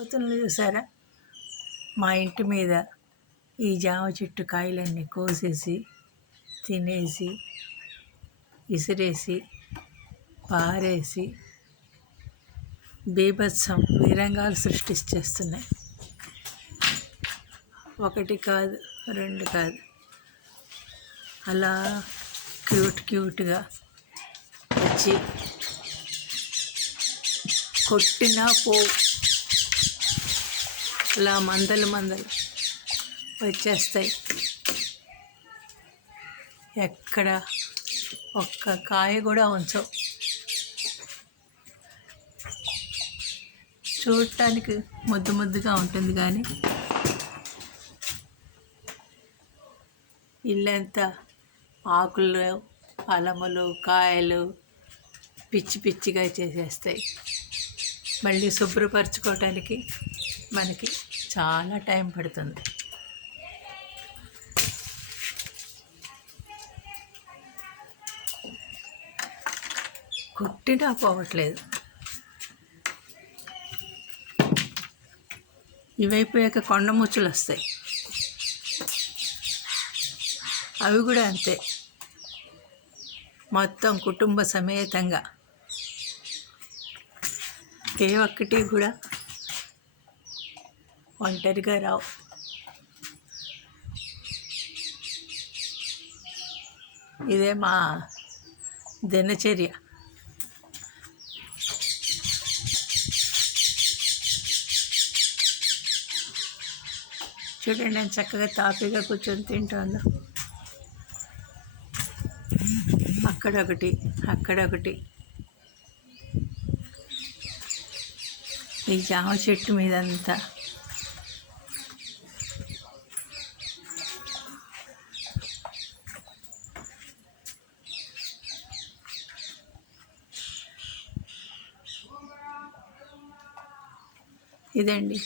కోతులను చూసారా? మా ఇంటి మీద ఈ జామ చెట్టు కాయలన్నీ కోసేసి తినేసి విసిరేసి పారేసి బీభత్సం వీరంగాలు సృష్టించేస్తున్నాయి. ఒకటి కాదు, రెండు కాదు, అలా క్యూట్గా వచ్చి కొట్టినా అలా మందలు వచ్చేస్తాయి. ఎక్కడ ఒక్క కాయ కూడా ఉంచవు. చూడటానికి ముద్దుగా ఉంటుంది, కానీ ఇల్లంతా ఆకులు, ఫలములు, కాయలు పిచ్చిగా చేసేస్తాయి. మళ్ళీ శుభ్రపరచుకోవటానికి మనకి చాలా టైం పడుతుంది. కొట్టినా పోవట్లేదు. ఇవైపోయాక కొండముచ్చులు వస్తాయి. అవి కూడా అంతే, మొత్తం కుటుంబ సమేతంగా ఏ ఒక్కటి కూడా ఒంటరిగా రావు. ఇదే మా దినచర్య. చూడండి నేను చక్కగా తాపీగా కూర్చొని తింటాను. అక్కడొకటి ఈ జామ చెట్టు మీదంతా ఇదండి.